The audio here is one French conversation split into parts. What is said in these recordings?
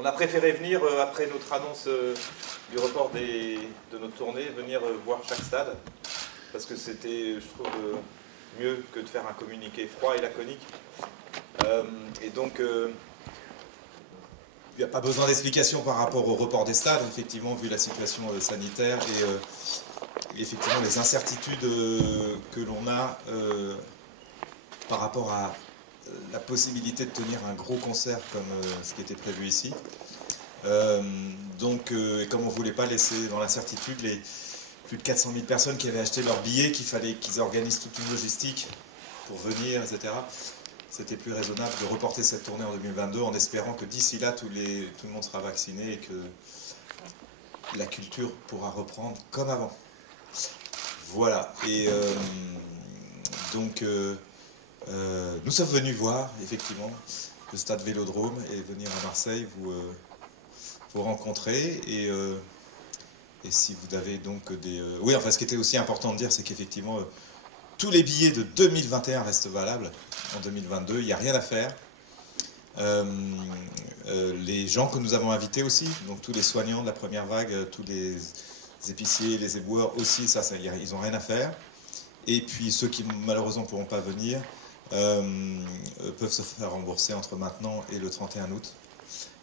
on a préféré venir, après notre annonce du report de notre tournée, venir voir chaque stade, parce que c'était, je trouve, mieux que de faire un communiqué froid et laconique. Et donc, il n'y a pas besoin d'explication par rapport au report des stades, effectivement, vu la situation sanitaire et effectivement les incertitudes que l'on a par rapport à la possibilité de tenir un gros concert comme ce qui était prévu ici. Donc, comme on ne voulait pas laisser dans l'incertitude les plus de 400 000 personnes qui avaient acheté leurs billets, qu'il fallait qu'ils organisent toute une logistique pour venir, etc., c'était plus raisonnable de reporter cette tournée en 2022 en espérant que d'ici là, tout le monde sera vacciné et que la culture pourra reprendre comme avant. Voilà. Et donc, nous sommes venus voir, effectivement, le stade Vélodrome et venir à Marseille vous rencontrer. Et si vous avez donc des... Oui, enfin, ce qui était aussi important de dire, c'est qu'effectivement, tous les billets de 2021 restent valables en 2022. Il n'y a rien à faire. Les gens que nous avons invités aussi, donc tous les soignants de la première vague, tous les épiciers, les éboueurs aussi, ils n'ont rien à faire. Et puis ceux qui malheureusement ne pourront pas venir peuvent se faire rembourser entre maintenant et le 31 août.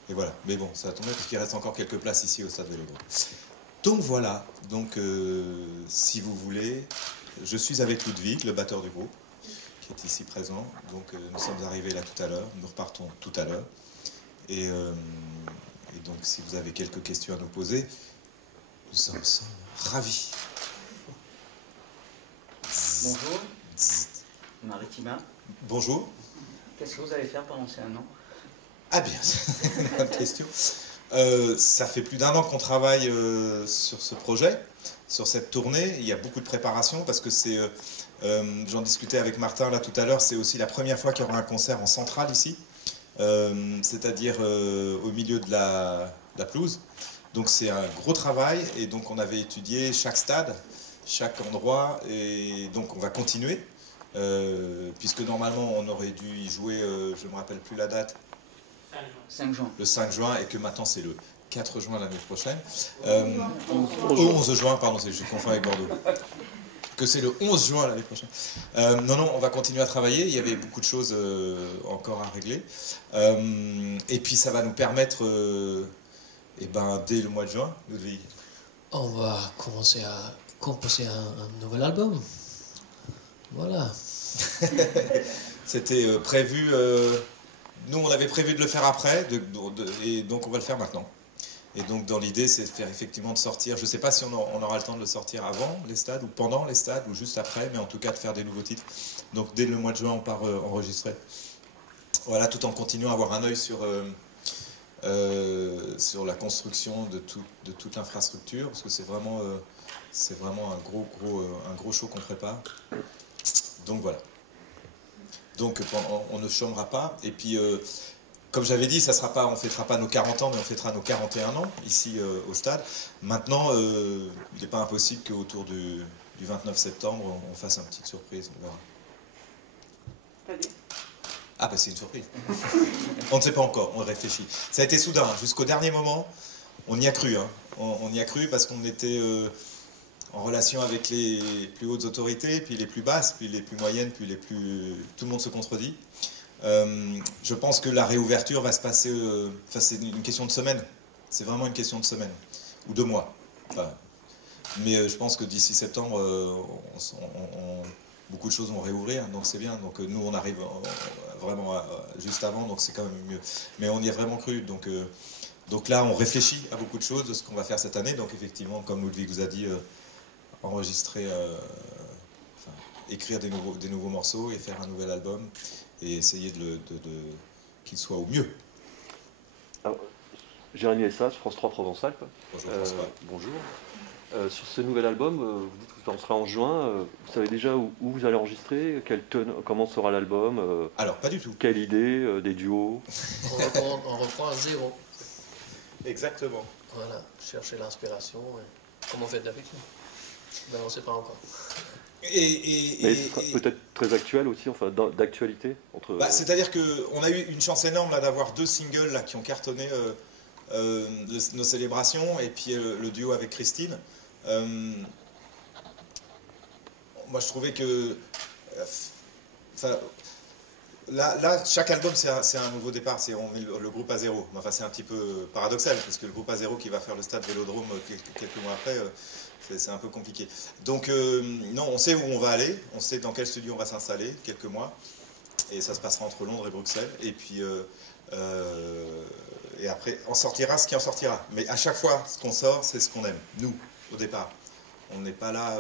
Et voilà. Mais bon, ça a tombé parce qu'il reste encore quelques places ici au stade Vélodrome. Donc voilà. Donc si vous voulez, je suis avec Ludwig, le batteur du groupe, qui est ici présent. Donc nous sommes arrivés là tout à l'heure. Nous repartons tout à l'heure. Et donc si vous avez quelques questions à nous poser, nous sommes ravis. Bonjour, Maritima. Bonjour. Qu'est-ce que vous allez faire pendant ces 1 an? Ah bien, c'est une bonne question. Ça fait plus d'1 an qu'on travaille sur ce projet, sur cette tournée. Il y a beaucoup de préparation parce que c'est, j'en discutais avec Martin là tout à l'heure, c'est aussi la première fois qu'il y aura un concert en centrale ici, c'est-à-dire au milieu de la pelouse. Donc c'est un gros travail et donc on avait étudié chaque stade, chaque endroit et donc on va continuer puisque normalement on aurait dû y jouer, je ne me rappelle plus la date, 5 juin. Le 5 juin et que maintenant c'est le 4 juin l'année prochaine. 11 juin, pardon, je confonds avec Bordeaux. Que c'est le 11 juin l'année prochaine. Non, on va continuer à travailler. Il y avait beaucoup de choses encore à régler. Et puis ça va nous permettre, dès le mois de juin, Ludwig. On va commencer à composer un nouvel album. Voilà. C'était prévu... nous, on avait prévu de le faire après, et donc on va le faire maintenant. Et donc, dans l'idée, c'est de faire effectivement de sortir. Je ne sais pas si on aura le temps de le sortir avant les stades, ou pendant les stades, ou juste après, mais en tout cas de faire des nouveaux titres. Donc, dès le mois de juin, on part enregistrer. Voilà, tout en continuant à avoir un œil sur la construction de toute l'infrastructure, parce que c'est vraiment un gros show qu'on prépare. Donc voilà. Donc on ne chômera pas. Et puis, comme j'avais dit, on ne fêtera pas nos 40 ans, mais on fêtera nos 41 ans ici au stade. Maintenant, il n'est pas impossible qu'autour du 29 septembre, on fasse une petite surprise. On verra. Ah bah c'est une surprise. On ne sait pas encore, on réfléchit. Ça a été soudain, jusqu'au dernier moment, on y a cru. Hein. On y a cru parce qu'on était... en relation avec les plus hautes autorités, puis les plus basses, puis les plus moyennes, puis les plus... Tout le monde se contredit. Je pense que la réouverture va se passer... c'est une question de semaine. C'est vraiment une question de semaine. Ou 2 mois. Enfin, mais je pense que d'ici septembre, beaucoup de choses vont réouvrir, donc c'est bien. Donc nous, on arrive vraiment juste avant, donc c'est quand même mieux. Mais on y a vraiment cru. Donc là, on réfléchit à beaucoup de choses de ce qu'on va faire cette année. Donc effectivement, comme Ludwig vous a dit... enregistrer, écrire des nouveaux morceaux et faire un nouvel album et essayer qu'il soit au mieux. Alors, Jérémy Essas, France 3 Provence-Alpes. Bonjour François. Bonjour. Sur ce nouvel album, vous dites que ça en sera en juin. Vous savez déjà où vous allez enregistrer, comment sera l'album Alors, pas du tout. Quelle idée, des duos? On reprend à zéro. Exactement. Voilà, chercher l'inspiration, comme on fait d'habitude. Ben, on ne sait pas encore. Mais peut-être très actuel aussi, enfin d'actualité entre... C'est-à-dire qu'on a eu une chance énorme là, d'avoir 2 singles là, qui ont cartonné nos célébrations et puis le duo avec Christine. Moi, je trouvais que... Là, chaque album, c'est un nouveau départ. On met le groupe à zéro. Enfin, c'est un petit peu paradoxal, parce que le groupe à zéro qui va faire le stade Vélodrome quelques mois après, c'est un peu compliqué. Donc, non, on sait où on va aller. On sait dans quel studio on va s'installer, quelques mois. Et ça se passera entre Londres et Bruxelles. Et puis, et après, on sortira ce qui en sortira. Mais à chaque fois, ce qu'on sort, c'est ce qu'on aime, nous, au départ. On n'est pas là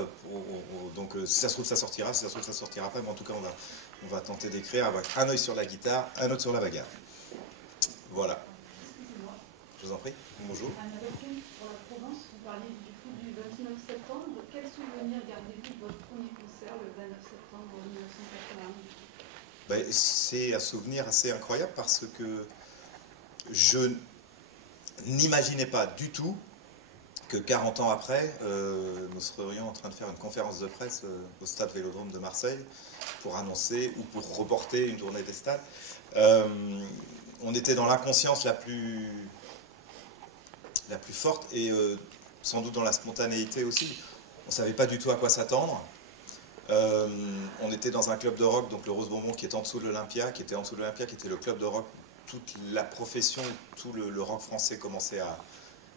donc si ça se trouve ça sortira, si ça se trouve ça sortira pas, mais en tout cas on va tenter d'écrire avec un œil sur la guitare, un autre sur la bagarre. Voilà. Je vous en prie. Bonjour. Pour la Provence, vous parliez du coup du 29 septembre. Quel souvenir gardez-vous de votre premier concert le 29 septembre 1981? C'est un souvenir assez incroyable parce que je n'imaginais pas du tout que 40 ans après, nous serions en train de faire une conférence de presse au stade Vélodrome de Marseille pour annoncer ou pour reporter une tournée des stades. On était dans l'inconscience la plus forte et sans doute dans la spontanéité aussi. On ne savait pas du tout à quoi s'attendre. On était dans un club de rock, donc le Rose Bonbon, qui est en dessous de l'Olympia, qui était le club de rock. Toute la profession, tout le rock français commençait à...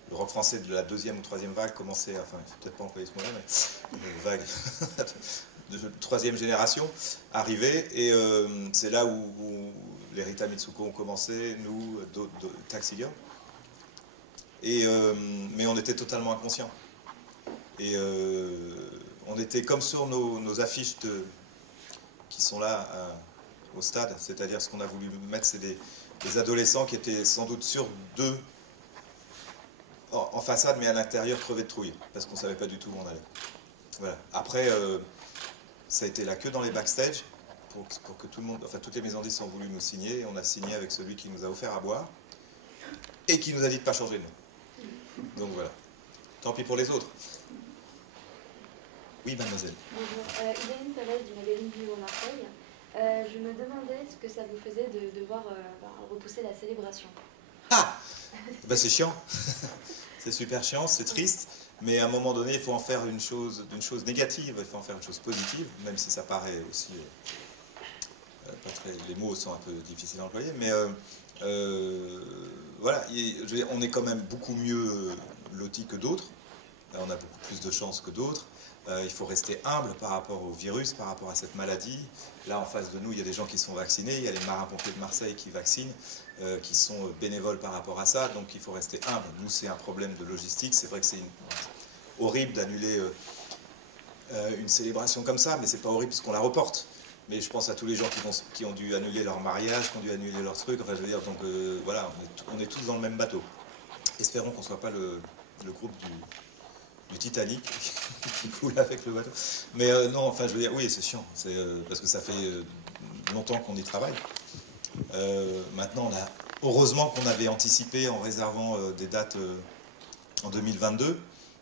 Le rock français de la deuxième ou troisième vague commençait, enfin, il ne faut peut-être pas employer ce mot-là, mais vague de troisième génération arrivait, et c'est là où les Rita Mitsuko ont commencé, nous, Taxi Girl, mais on était totalement inconscients. Et on était comme sur nos affiches qui sont là au stade, c'est-à-dire ce qu'on a voulu mettre, c'est des adolescents qui étaient sans doute sur d'eux, en façade, mais à l'intérieur crevés de trouille, parce qu'on ne savait pas du tout où on allait. Voilà. Après, ça a été la queue dans les backstage, pour que tout le monde, enfin toutes les maisons de disques ont voulu nous signer, et on a signé avec celui qui nous a offert à boire, et qui nous a dit de ne pas changer de nom. Donc voilà. Tant pis pour les autres. Oui, mademoiselle. Bonjour, Hélène Pérez du magazine Vivre Marseille. Je me demandais ce que ça vous faisait de devoir repousser la célébration. Ah, c'est chiant. C'est super chiant, c'est triste, mais à un moment donné, il faut en faire d'une chose négative, il faut en faire une chose positive, même si ça paraît aussi... pas très, les mots sont un peu difficiles à employer, mais voilà, on est quand même beaucoup mieux lotis que d'autres, on a beaucoup plus de chances que d'autres. Il faut rester humble par rapport au virus, par rapport à cette maladie. Là, en face de nous, il y a des gens qui sont vaccinés, il y a les marins-pompiers de Marseille qui vaccinent, qui sont bénévoles par rapport à ça, donc il faut rester humble. Nous, c'est un problème de logistique, c'est vrai que c'est horrible d'annuler une célébration comme ça, mais c'est pas horrible parce qu'on la reporte. Mais je pense à tous les gens qui ont dû annuler leur mariage, qui ont dû annuler leur truc, enfin je veux dire, donc voilà, on est tous dans le même bateau. Espérons qu'on ne soit pas le groupe du Titanic qui coule avec le bateau. Mais non, enfin je veux dire, oui, c'est chiant, parce que ça fait longtemps qu'on y travaille. Maintenant, heureusement qu'on avait anticipé en réservant des dates en 2022,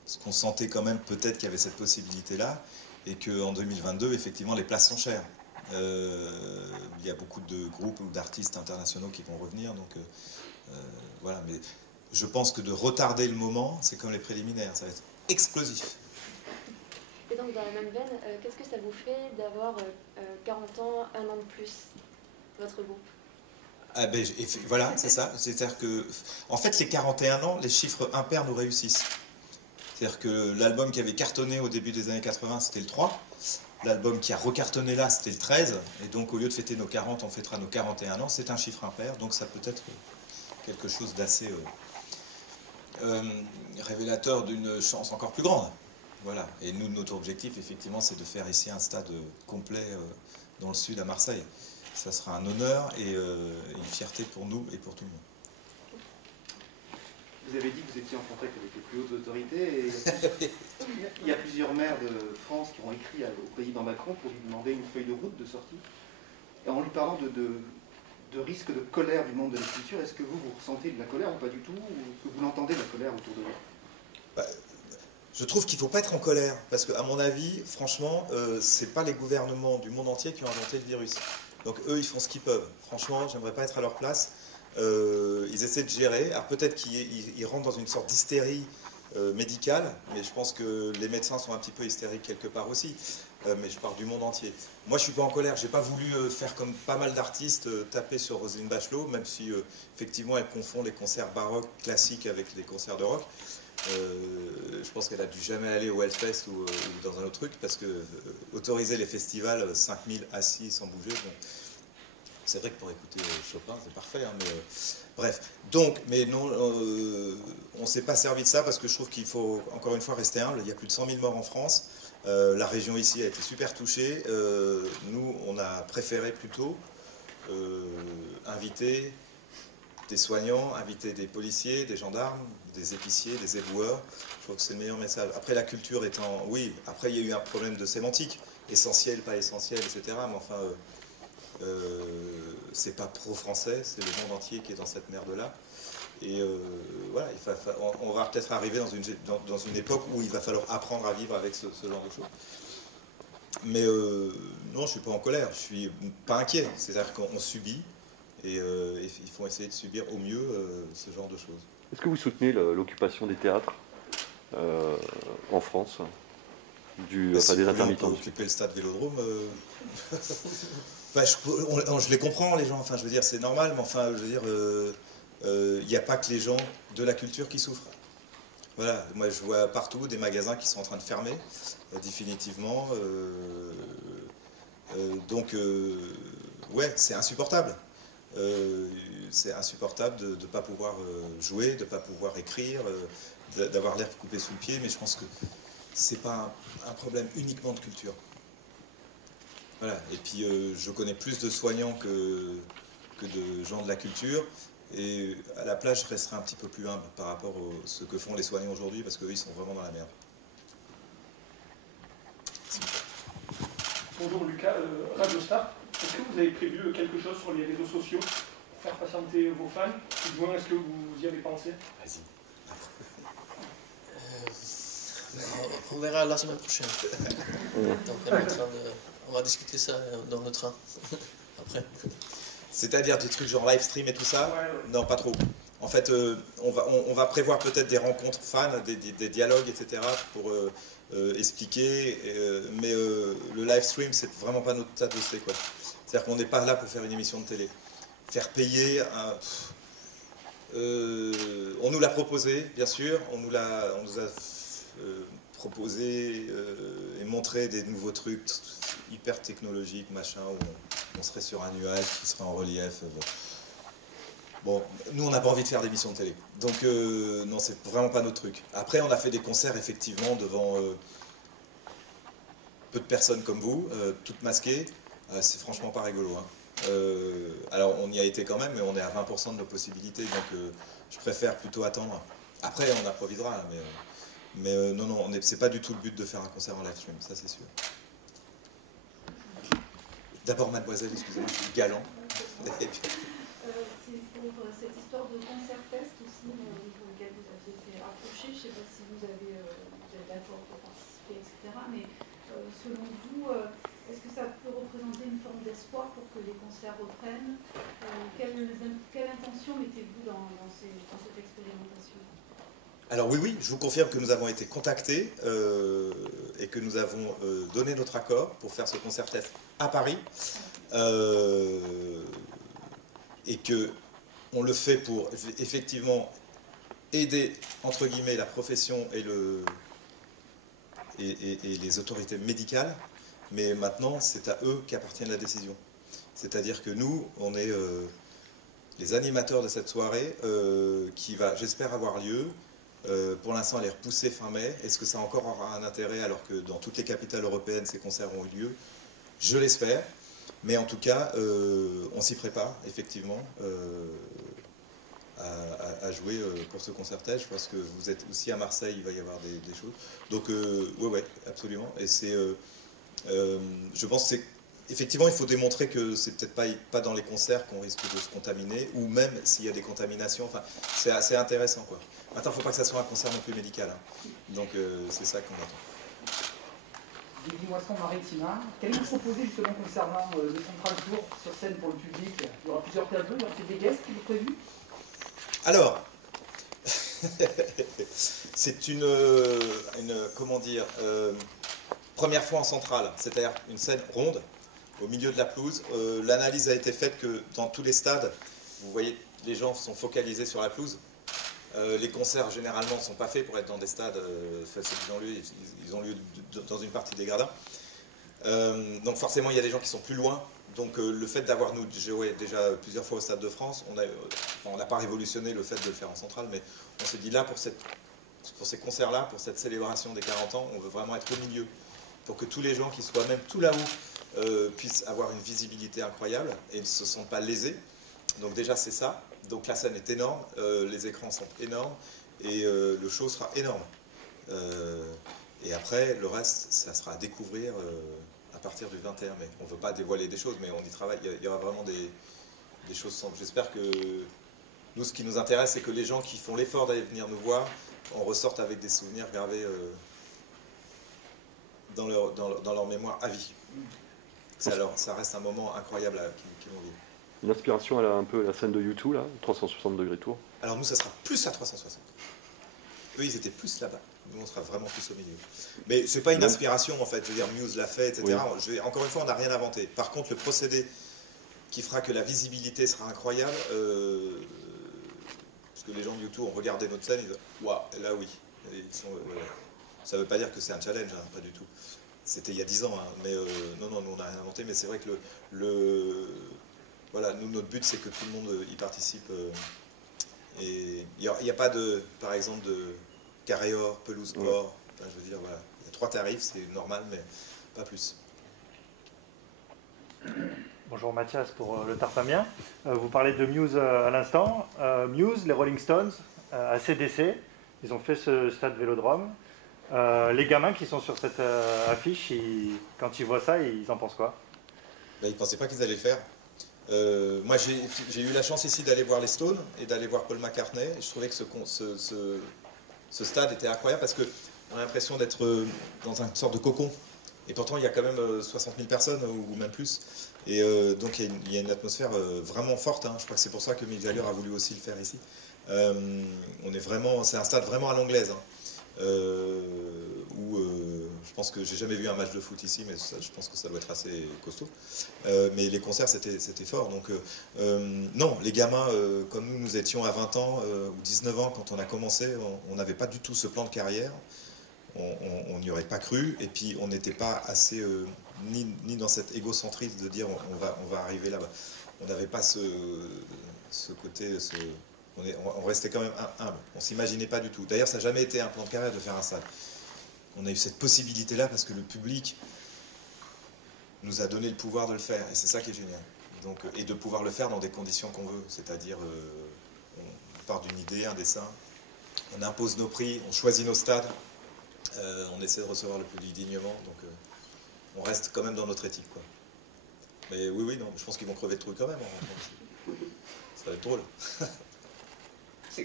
parce qu'on sentait quand même peut-être qu'il y avait cette possibilité-là, et qu'en 2022, effectivement, les places sont chères. Il y a beaucoup de groupes ou d'artistes internationaux qui vont revenir, donc voilà. Mais je pense que de retarder le moment, c'est comme les préliminaires, ça va être explosif. Et donc dans la même veine, qu'est-ce que ça vous fait d'avoir 40 ans, un an de plus, votre groupe? Ah ben, voilà, c'est ça. C'est-à-dire que, en fait, les 41 ans, les chiffres impairs nous réussissent. C'est-à-dire que l'album qui avait cartonné au début des années 80, c'était le 3. L'album qui a recartonné là, c'était le 13. Et donc, au lieu de fêter nos 40, on fêtera nos 41 ans. C'est un chiffre impair, donc ça peut être quelque chose d'assez révélateur d'une chance encore plus grande. Voilà. Et nous, notre objectif, effectivement, c'est de faire ici un stade complet dans le sud, à Marseille. Ça sera un honneur et une fierté pour nous et pour tout le monde. Vous avez dit que vous étiez en contact avec les plus hautes autorités et il y a plusieurs maires de France qui ont écrit au président Macron pour lui demander une feuille de route de sortie. Et en lui parlant de risque de colère du monde de la culture, est-ce que vous ressentez de la colère ou pas du tout? Ou est-ce que vous l'entendez de la colère autour de vous? Je trouve qu'il ne faut pas être en colère, parce qu'à mon avis, franchement, ce n'est pas les gouvernements du monde entier qui ont inventé le virus. Donc eux, ils font ce qu'ils peuvent. Franchement, j'aimerais pas être à leur place. ils essaient de gérer. Alors peut-être qu'ils rentrent dans une sorte d'hystérie médicale, mais je pense que les médecins sont un petit peu hystériques quelque part aussi. Mais je parle du monde entier. Moi, je suis pas en colère. J'ai pas voulu faire comme pas mal d'artistes, taper sur Roselyne Bachelot, même si effectivement elle confond les concerts baroques classiques avec les concerts de rock. Je pense qu'elle a dû jamais aller au Hellfest ou dans un autre truc, parce que autoriser les festivals 5000 assis sans bouger, bon, c'est vrai que pour écouter Chopin, c'est parfait, hein, mais bref. Donc, mais non, on s'est pas servi de ça, parce que je trouve qu'il faut encore une fois rester humble. Il y a plus de 100 000 morts en France. La région ici a été super touchée. Nous, on a préféré plutôt inviter des soignants, inviter des policiers, des gendarmes, des épiciers, des éboueurs. Je trouve que c'est le meilleur message. Après, la culture étant... Oui, après, il y a eu un problème de sémantique. Essentiel, pas essentiel, etc. Mais enfin, c'est pas pro-français, c'est le monde entier qui est dans cette merde-là. Et voilà, on va peut-être arriver dans une époque où il va falloir apprendre à vivre avec ce genre de choses. Mais non, je ne suis pas en colère, je ne suis pas inquiet. C'est-à-dire qu'on subit, et il faut essayer de subir au mieux ce genre de choses. Est-ce que vous soutenez l'occupation des théâtres en France, des intermittents? On peut occuper le stade Vélodrome. Je les comprends, les gens. Enfin, je veux dire, c'est normal, mais enfin, je veux dire... il n'y a pas que les gens de la culture qui souffrent. Voilà, moi je vois partout des magasins qui sont en train de fermer, définitivement. Donc, ouais, c'est insupportable. C'est insupportable de ne pas pouvoir jouer, de ne pas pouvoir écrire, d'avoir l'air coupé sous le pied, mais je pense que ce n'est pas un problème uniquement de culture. Voilà, et puis je connais plus de soignants que de gens de la culture. Et à la place, je resterai un petit peu plus humble par rapport à ce que font les soignants aujourd'hui, parce qu'eux, ils sont vraiment dans la merde. Bonjour Lucas, Radio Star. Est-ce que vous avez prévu quelque chose sur les réseaux sociaux pour faire patienter vos fans? Ou du moins, est-ce que vous y avez pensé? Vas-y. On verra la semaine prochaine. Donc on va discuter ça dans le train après. C'est-à-dire des trucs genre live stream et tout ça? Ouais. Non, pas trop. En fait, on va prévoir peut-être des rencontres fans, des dialogues, etc. pour expliquer. Mais le live stream, c'est vraiment pas notre tas de dossier, quoi. C'est-à-dire qu'on n'est pas là pour faire une émission de télé. Faire payer... on nous l'a proposé, bien sûr. On nous a proposé et montré des nouveaux trucs hyper technologiques, machin, où on serait sur un nuage qui serait en relief. Bon, nous, on n'a pas envie de faire d'émissions de télé. Donc, non, c'est vraiment pas notre truc. Après, on a fait des concerts, effectivement, devant peu de personnes comme vous, toutes masquées. C'est franchement pas rigolo. Hein. Alors, on y a été quand même, mais on est à 20% de nos possibilités. Donc, je préfère plutôt attendre. Après, on improvisera. Hein, mais non, non, c'est pas du tout le but de faire un concert en live stream, ça c'est sûr. D'abord, mademoiselle, excusez-moi, je suis galant. C'est pour cette histoire de concert test aussi, pour lequel vous aviez été approché. Je ne sais pas si vous êtes d'accord pour participer, etc. Mais selon vous, est-ce que ça peut représenter une forme d'espoir pour que les concerts reprennent? Quelle intention mettez-vous dans cette expérimentation? Alors oui, je vous confirme que nous avons été contactés et que nous avons donné notre accord pour faire ce concert test à Paris et que on le fait pour effectivement aider entre guillemets la profession et les autorités médicales, mais maintenant c'est à eux qu'appartient la décision. C'est-à-dire que nous, on est les animateurs de cette soirée qui va, j'espère, avoir lieu. Pour l'instant, elle est repoussée fin mai. Est-ce que ça encore aura un intérêt alors que dans toutes les capitales européennes, ces concerts ont eu lieu? Je l'espère. Mais en tout cas, on s'y prépare, effectivement, à jouer pour ce concert test. Je pense que vous êtes aussi à Marseille, il va y avoir des choses. Donc, ouais, absolument. Et c'est, je pense que c'est... Effectivement, il faut démontrer que c'est peut-être pas dans les concerts qu'on risque de se contaminer, ou même s'il y a des contaminations. Enfin, c'est assez intéressant, quoi. Maintenant, il ne faut pas que ça soit un concert non plus médical. Hein. Donc, c'est ça qu'on attend. Guy Moisson-Maritima. Qu'allez-vous proposer justement concernant le Central Tour sur scène pour le public? Il y aura plusieurs tableaux, il y aura peut-être des guests qui sont prévus? Alors, c'est une comment dire, première fois en centrale, c'est-à-dire une scène ronde au milieu de la pelouse. L'analyse a été faite que dans tous les stades, vous voyez, les gens sont focalisés sur la pelouse. Les concerts généralement ne sont pas faits pour être dans des stades, ils ont lieu dans une partie des gradins. Donc forcément il y a des gens qui sont plus loin. Donc le fait d'avoir nous joué déjà plusieurs fois au Stade de France, on n'a pas révolutionné le fait de le faire en centrale, mais on s'est dit là pour ces concerts-là, pour cette célébration des 40 ans, on veut vraiment être au milieu, pour que tous les gens qui soient même tout là-haut puissent avoir une visibilité incroyable et ne se sentent pas lésés. Donc déjà c'est ça. Donc la scène est énorme, les écrans sont énormes et le show sera énorme. Et après, le reste, ça sera à découvrir à partir du 21 mai. On ne veut pas dévoiler des choses, mais on y travaille. Il y aura vraiment des choses simples. J'espère que nous, ce qui nous intéresse, c'est que les gens qui font l'effort d'aller venir nous voir, on ressorte avec des souvenirs gravés dans leur mémoire à vie. Ça reste un moment incroyable qu'ils vont vivre. Une inspiration à un peu la scène de U2, là, 360 degrés tour. Alors nous, ça sera plus à 360. Eux, ils étaient plus là-bas. Nous, on sera vraiment plus au milieu. Mais c'est pas une inspiration, en fait. Je veux dire, Muse l'a fait, etc. Oui. Encore une fois, on n'a rien inventé. Par contre, le procédé qui fera que la visibilité sera incroyable, parce que les gens de U2 ont regardé notre scène, ils disent « Waouh, là oui ». Ça ne veut pas dire que c'est un challenge, hein, pas du tout. C'était il y a 10 ans, hein, mais non, nous, on n'a rien inventé. Mais c'est vrai que voilà, nous, notre but, c'est que tout le monde y participe. Et il n'y a pas par exemple, de carré or, pelouse or. Enfin, je veux dire, voilà. Il y a 3 tarifs, c'est normal, mais pas plus. Bonjour Mathias pour le Tartamien. Vous parlez de Muse à l'instant. Muse, les Rolling Stones, AC/DC, ils ont fait ce stade Vélodrome. Les gamins qui sont sur cette affiche, quand ils voient ça, ils en pensent quoi? Ils ne pensaient pas qu'ils allaient le faire. Moi, j'ai eu la chance ici d'aller voir les Stones et d'aller voir Paul McCartney. Et je trouvais que ce stade était incroyable parce qu'on a l'impression d'être dans une sorte de cocon. Et pourtant, il y a quand même 60 000 personnes ou même plus. Et donc, il y a une atmosphère vraiment forte. Hein. Je crois que c'est pour ça que Mick Jagger a voulu aussi le faire ici. C'est un stade vraiment à l'anglaise. Hein. Où je pense que j'ai jamais vu un match de foot ici, mais je pense que ça doit être assez costaud. Mais les concerts, c'était fort. Donc, non, les gamins, comme nous étions à 20 ans ou 19 ans quand on a commencé, on n'avait pas du tout ce plan de carrière. On n'y aurait pas cru. Et puis, on n'était pas assez, ni dans cet égocentrisme de dire on va arriver là-bas. On n'avait pas ce côté... On restait quand même humble. On ne s'imaginait pas du tout. D'ailleurs, ça n'a jamais été un plan de carrière de faire un stade. On a eu cette possibilité-là parce que le public nous a donné le pouvoir de le faire. Et c'est ça qui est génial. Donc, et de pouvoir le faire dans des conditions qu'on veut. C'est-à-dire, on part d'une idée, un dessin, on impose nos prix, on choisit nos stades, on essaie de recevoir le public dignement. Donc, on reste quand même dans notre éthique, quoi. Mais oui, non, je pense qu'ils vont crever de trouille quand même. Ça va être drôle.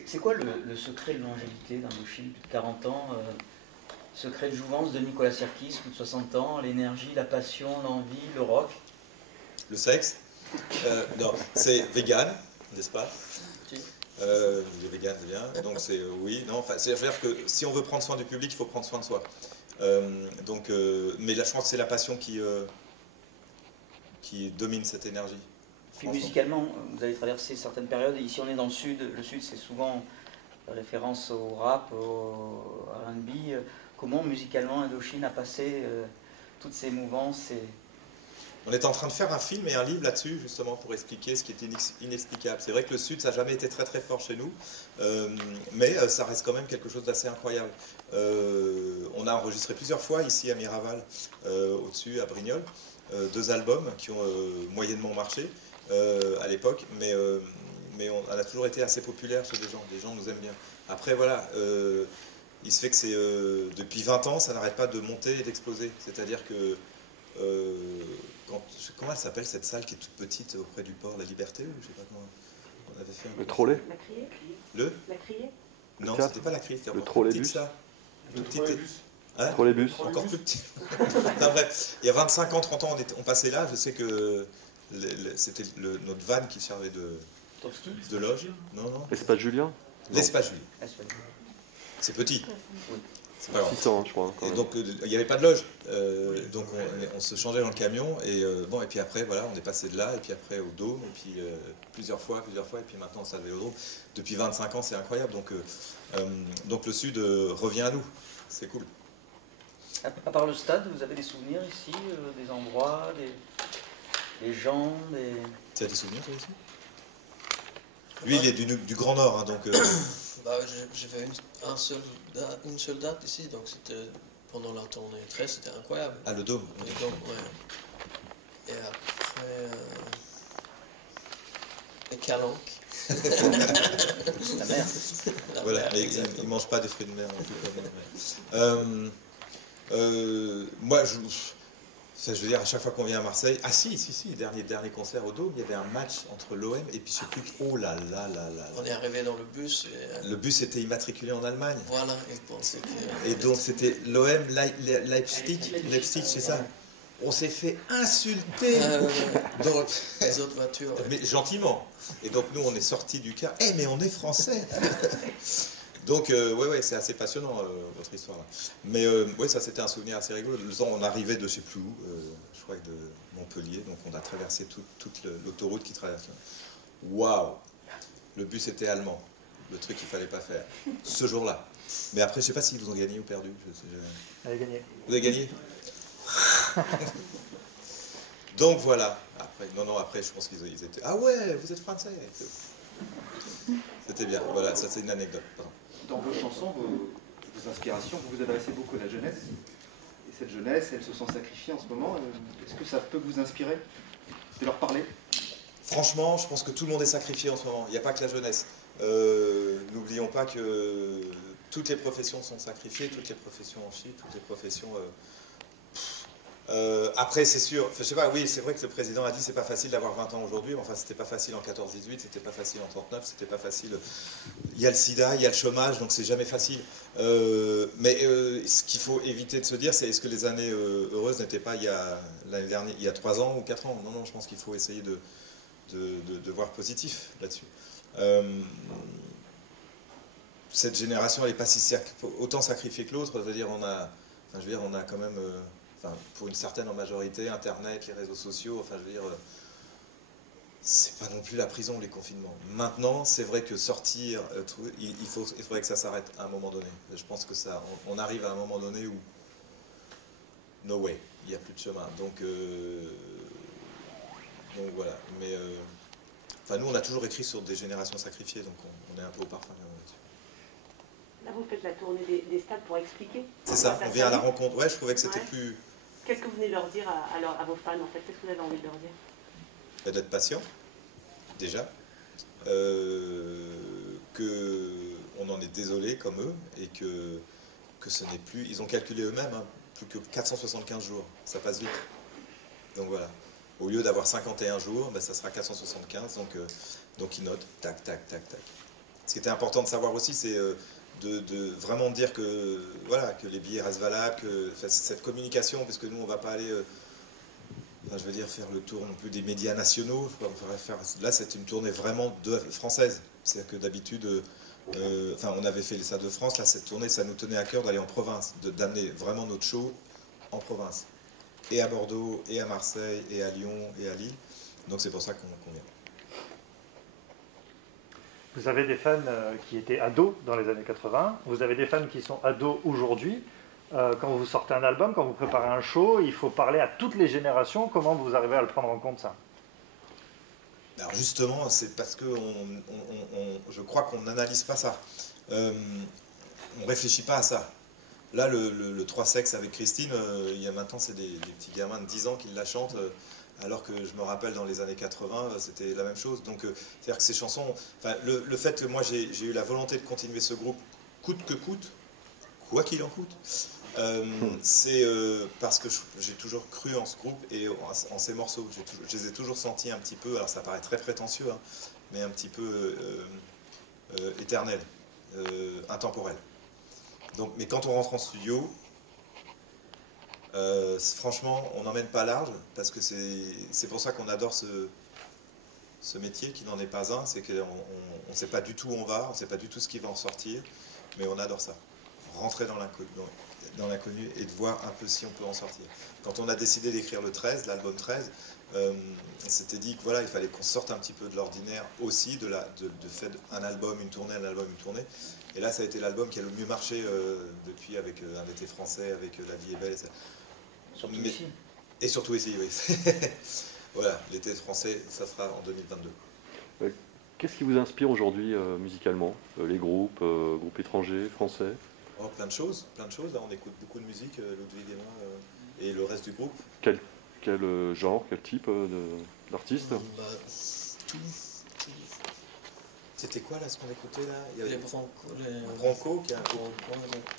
C'est quoi le secret de longévité d'Indochine, plus de 40 ans secret de jouvence de Nicolas Sirkis, plus de 60 ans, l'énergie, la passion, l'envie, le rock? Le sexe? Non, c'est vegan, n'est-ce pas? Les vegan, c'est bien. Donc c'est oui, non, enfin, c'est-à-dire que si on veut prendre soin du public, il faut prendre soin de soi. Mais là, je pense que c'est la passion qui domine cette énergie. Puis musicalement, vous avez traversé certaines périodes. Ici, on est dans le sud. Le sud, c'est souvent référence au rap, au R&B. Comment, musicalement, Indochine a passé toutes ces mouvances On est en train de faire un film et un livre là-dessus, justement, pour expliquer ce qui était inexplicable. C'est vrai que le sud, ça n'a jamais été très très fort chez nous, mais ça reste quand même quelque chose d'assez incroyable. On a enregistré plusieurs fois ici à Miraval, au-dessus, à Brignoles, 2 albums qui ont moyennement marché. À l'époque, mais on a toujours été assez populaire chez les gens nous aiment bien. Après voilà, il se fait que c'est depuis 20 ans, ça n'arrête pas de monter et d'exploser. C'est-à-dire que comment elle s'appelle cette salle qui est toute petite auprès du port, La Liberté, ou je sais pas comment on avait fait. Le Trolley. La Criée. Le La Criée. Non, c'était pas la Criée, c'était le Trolley petite ça. Hein? Pour les bus. Encore plus petit. Non, bref, il y a 25 ans, 30 ans, on passait là. Je sais que c'était notre van qui servait de loge. Non, non. L'espace Julien. L'espace Julien. C'est petit. C'est pas grave. 600, je crois. Et donc, il n'y avait pas de loge. Donc, on se changeait dans le camion. Et, bon, et puis après, voilà, on est passé de là. Et puis après, au Dôme. Et puis, plusieurs fois. Et puis maintenant, au Stade Vélodrome. Depuis 25 ans, c'est incroyable. Donc, le Sud revient à nous. C'est cool. À part le stade, vous avez des souvenirs ici, des endroits, des gens, des... Tu as des souvenirs, toi, ici? Lui, il est du Grand Nord, hein, donc... Bah, j'ai fait une seule date ici, donc c'était pendant la tournée 13, c'était incroyable. Ah, le Dôme. Le Dôme, ouais. Et après... les calanques. La mer. Voilà, mais il ne mange pas des fruits de mer. Moi, je veux dire, à chaque fois qu'on vient à Marseille... Ah si, dernier concert au Dôme, il y avait un match entre l'OM et puis je sais plus... Oh là là là là. On est arrivé dans le bus et... Le bus était immatriculé en Allemagne. Voilà, ils pensaient que... Et donc c'était l'OM Leipzig, c'est ça. On s'est fait insulter dans les autres voitures. Mais gentiment. Et donc nous, on est sortis du car. Mais on est français. Donc, ouais, c'est assez passionnant, votre histoire là. Mais ouais, ça c'était un souvenir assez rigolo. Le temps, on arrivait de je sais plus où, je crois que de Montpellier, donc on a traversé toute l'autoroute qui traverse. Waouh! Le bus était allemand, le truc qu'il fallait pas faire, ce jour-là. Mais après, je sais pas s'ils vous ont gagné ou perdu. Vous avez gagné. Vous avez gagné? Donc voilà. Après, je pense qu'ils étaient... Ah ouais, vous êtes français. C'était bien, voilà, ça c'est une anecdote. Pardon. Dans vos chansons, vos inspirations, vous vous adressez beaucoup à la jeunesse. Et cette jeunesse, elle se sent sacrifiée en ce moment. Est-ce que ça peut vous inspirer de leur parler? Franchement, je pense que tout le monde est sacrifié en ce moment. Il n'y a pas que la jeunesse. N'oublions pas que toutes les professions sont sacrifiées, toutes les professions en chie, toutes les professions... après, c'est sûr, je sais pas, oui, c'est vrai que le président a dit c'est pas facile d'avoir 20 ans aujourd'hui, mais enfin, c'était pas facile en 14-18, c'était pas facile en 39, c'était pas facile. Il y a le sida, il y a le chômage, donc c'est jamais facile. Mais ce qu'il faut éviter de se dire, c'est est-ce que les années heureuses n'étaient pas l'année dernière, il y a 3 ans ou 4 ans? Non, je pense qu'il faut essayer de voir positif là-dessus. Cette génération, elle n'est pas si autant sacrifiée que l'autre, c'est-à-dire on a quand même. Pour une certaine en majorité, Internet, les réseaux sociaux, enfin je veux dire, c'est pas non plus la prison, les confinements. Maintenant, c'est vrai que sortir, il faudrait que ça s'arrête à un moment donné. Je pense que on arrive à un moment donné où, no way, il n'y a plus de chemin. Donc voilà. Mais, nous, on a toujours écrit sur des générations sacrifiées, donc on est un peu au parfum. Là, vous faites la tournée des stades pour expliquer. C'est ça, on vient à la rencontre. Ouais, je trouvais que c'était plus... Qu'est-ce que vous venez de leur dire à vos fans, en fait? Qu'est-ce que vous avez envie de leur dire? D'être patient, déjà. Qu'on en est désolé, comme eux, et que ce n'est plus... Ils ont calculé eux-mêmes, hein, plus que 475 jours. Ça passe vite. Donc voilà. Au lieu d'avoir 51 jours, ça sera 475. Donc ils notent, tac, tac, tac, tac. Ce qui était important de savoir aussi, c'est... De vraiment dire que les billets restent valables, que cette communication, parce que nous on va pas aller faire le tour non plus des médias nationaux. Là c'est une tournée vraiment française. C'est-à-dire que d'habitude, on avait fait les Stades de France, là cette tournée ça nous tenait à cœur d'aller en province, d'amener vraiment notre show en province. Et à Bordeaux, et à Marseille, et à Lyon, et à Lille. Donc c'est pour ça qu'on vient. Vous avez des fans qui étaient ados dans les années 80, vous avez des fans qui sont ados aujourd'hui. Quand vous sortez un album, quand vous préparez un show, il faut parler à toutes les générations. Comment vous arrivez à le prendre en compte, ça? Alors justement, c'est parce que je crois qu'on n'analyse pas ça. On ne réfléchit pas à ça. Là, le 3 sexes avec Christine, il y a maintenant, c'est des petits gamins de 10 ans qui la chantent. Alors que je me rappelle dans les années 80, c'était la même chose. Donc, c'est-à-dire que ces chansons... Le fait que moi, j'ai eu la volonté de continuer ce groupe, coûte que coûte, quoi qu'il en coûte, c'est parce que j'ai toujours cru en ce groupe et en ces morceaux. Je les ai toujours sentis un petit peu, alors ça paraît très prétentieux, hein, mais un petit peu éternel, intemporel. Donc, mais quand on rentre en studio, Franchement, on n'emmène pas large, parce que c'est pour ça qu'on adore ce métier, qui n'en est pas un, c'est qu'on ne sait pas du tout où on va, on ne sait pas du tout ce qui va en sortir, mais on adore ça. Rentrer dans l'inconnu et de voir un peu si on peut en sortir. Quand on a décidé d'écrire le 13, l'album 13, on s'était dit que voilà, il fallait qu'on sorte un petit peu de l'ordinaire aussi, de fait un album, une tournée, un album, une tournée. Et là, ça a été l'album qui a le mieux marché depuis, avec Un été français, avec La vie est belle. Surtout ici. Et surtout ici, oui. Voilà, l'été français, ça sera en 2022. Qu'est-ce qui vous inspire aujourd'hui musicalement? Les groupes étrangers, français? Oh, plein de choses. Là, on écoute beaucoup de musique, Ludwig et moi, et le reste du groupe. Quel genre, quel type d'artiste? Tout. C'était quoi là ce qu'on écoutait là? Il y avait Les Bronco, qui est un groupe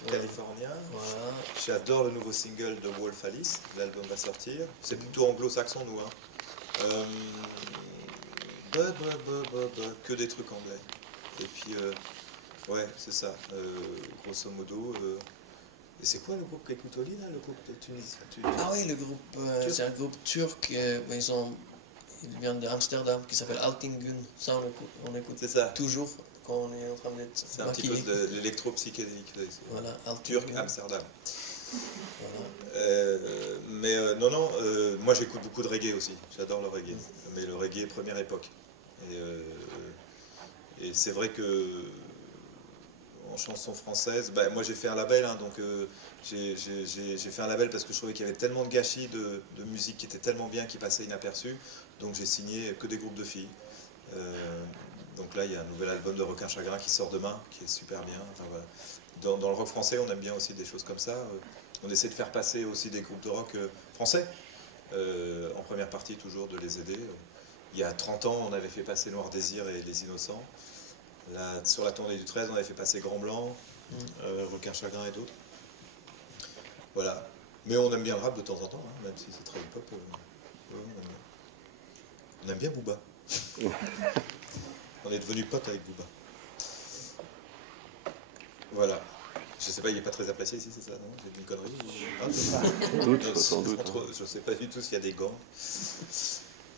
californien. Voilà. J'adore le nouveau single de Wolf Alice, l'album va sortir. C'est plutôt anglo-saxon nous. Hein. Que des trucs anglais. Et puis, ouais, c'est ça, grosso modo. Et c'est quoi le groupe qu'écoute Oli là? Le groupe de Tunisie? Ah oui, le groupe, c'est un groupe turc, mais il vient d'Amsterdam, qui s'appelle Altingun. Ça, on écoute ça. toujours quand on est en train d'être c'est un petit peu de l'électro-psychédélique. Voilà, Turc, Amsterdam. Voilà. Mais non, moi j'écoute beaucoup de reggae aussi. J'adore le reggae. Mais le reggae première époque. Et c'est vrai que en chanson française, moi j'ai fait un label, hein, donc j'ai fait un label parce que je trouvais qu'il y avait tellement de gâchis de musique qui était tellement bien, qui passait inaperçu. Donc j'ai signé que des groupes de filles. Donc là il y a un nouvel album de Requin Chagrin qui sort demain, qui est super bien. Enfin, voilà. Dans le rock français, on aime bien aussi des choses comme ça. On essaie de faire passer aussi des groupes de rock français, en première partie toujours, de les aider. Il y a 30 ans, on avait fait passer Noir Désir et Les Innocents. Là, sur la tournée du 13, on avait fait passer Grand Blanc, Requin Chagrin et d'autres. Voilà. Mais on aime bien le rap de temps en temps, hein, même si c'est très hip-hop. On aime bien Booba. On est devenu potes avec Booba. Voilà. Je sais pas, il n'est pas très apprécié ici, c'est ça, non? J'ai dit une connerie? Sans doute. Je ne sais pas du tout s'il y a des gants.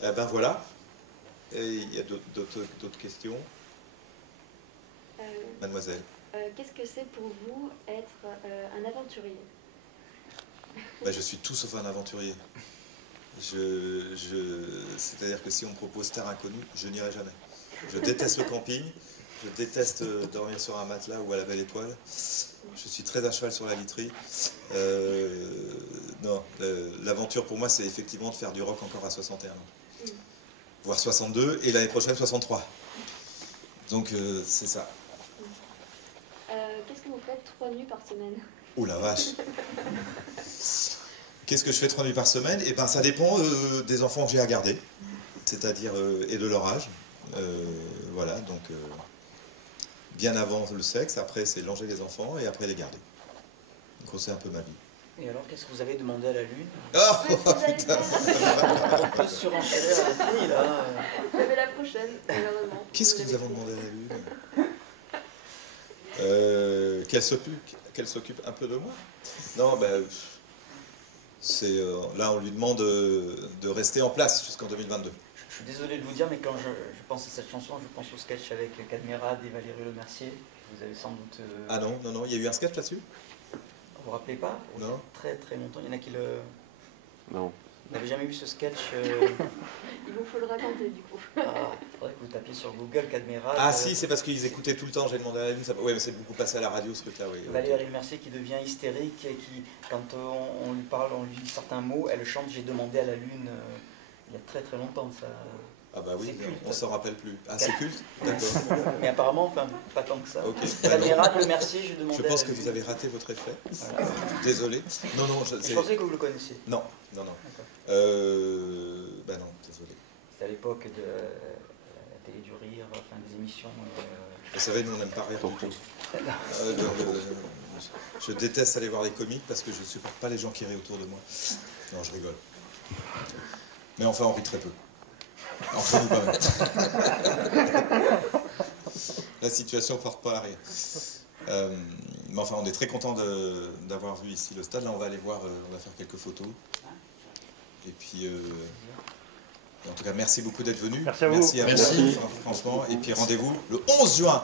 Ben voilà. Et il y a d'autres questions? Mademoiselle. Qu'est-ce que c'est pour vous être un aventurier? Je suis tout sauf un aventurier. C'est-à-dire que si on me propose terre inconnue, je n'irai jamais. Je déteste le camping, je déteste dormir sur un matelas ou à la belle étoile. Je suis très à cheval sur la literie. Non, l'aventure pour moi, c'est effectivement de faire du rock encore à 61 ans. Voire 62, et l'année prochaine 63. Donc c'est ça. Qu'est-ce que vous faites 3 nuits par semaine? Oh la vache. Qu'est-ce que je fais 3 nuits par semaine? Eh ben, ça dépend des enfants que j'ai à garder, c'est-à-dire et de leur âge. Voilà, donc bien avant le sexe, après c'est langer les enfants et après les garder. Donc c'est un peu ma vie. Et alors, qu'est-ce que vous avez demandé à la Lune? Oh putain. On peut surenchérir à la fille, là. Mais la prochaine, malheureusement. Qu'est-ce que nous avons demandé à la Lune? Qu'elle s'occupe un peu de moi? Non, là on lui demande de rester en place jusqu'en 2022. Je suis désolé de vous dire, mais quand je pense à cette chanson, je pense au sketch avec Cadmerade et Valérie Lemercier. Vous avez sans doute... Ah non, il y a eu un sketch là-dessus? Vous vous rappelez pas? Non. Très très longtemps, il y en a qui le... Non. Vous n'avez jamais vu ce sketch Il vous faut le raconter du coup. Il faudrait que vous tapiez sur Google Cadmerade. Ah si, c'est parce qu'ils écoutaient tout le temps, j'ai demandé à la Lune. Oui, mais c'est beaucoup passé à la radio ce truc-là. Oui, Valérie Lemercier qui devient hystérique et qui, quand on lui parle, on lui dit certains mots, elle chante « J'ai demandé à la Lune » il y a très très longtemps. Ça... Ah bah oui, on s'en rappelle plus. Ah c'est culte? D'accord. Mais apparemment, enfin, pas tant que ça. Okay. Cadmerade, Lemercier, j'ai demandé. Je pense que vous avez raté votre effet. Voilà. Désolé. Non, je pensais que vous le connaissiez. Non. Non, désolé. C'était à l'époque de la télé du rire, enfin des émissions. Vous savez, nous on n'aime pas rire du tout. Je déteste aller voir les comiques parce que je ne supporte pas les gens qui rient autour de moi. Non, je rigole. Mais enfin, on rit très peu. Entre nous, quand même. La situation ne porte pas à rire. Mais enfin, on est très content d'avoir vu ici le stade. Là, on va aller voir, on va faire quelques photos. Et puis, en tout cas, merci beaucoup d'être venu. Merci à vous. Merci à vous, franchement. Et puis, rendez-vous le 11 juin.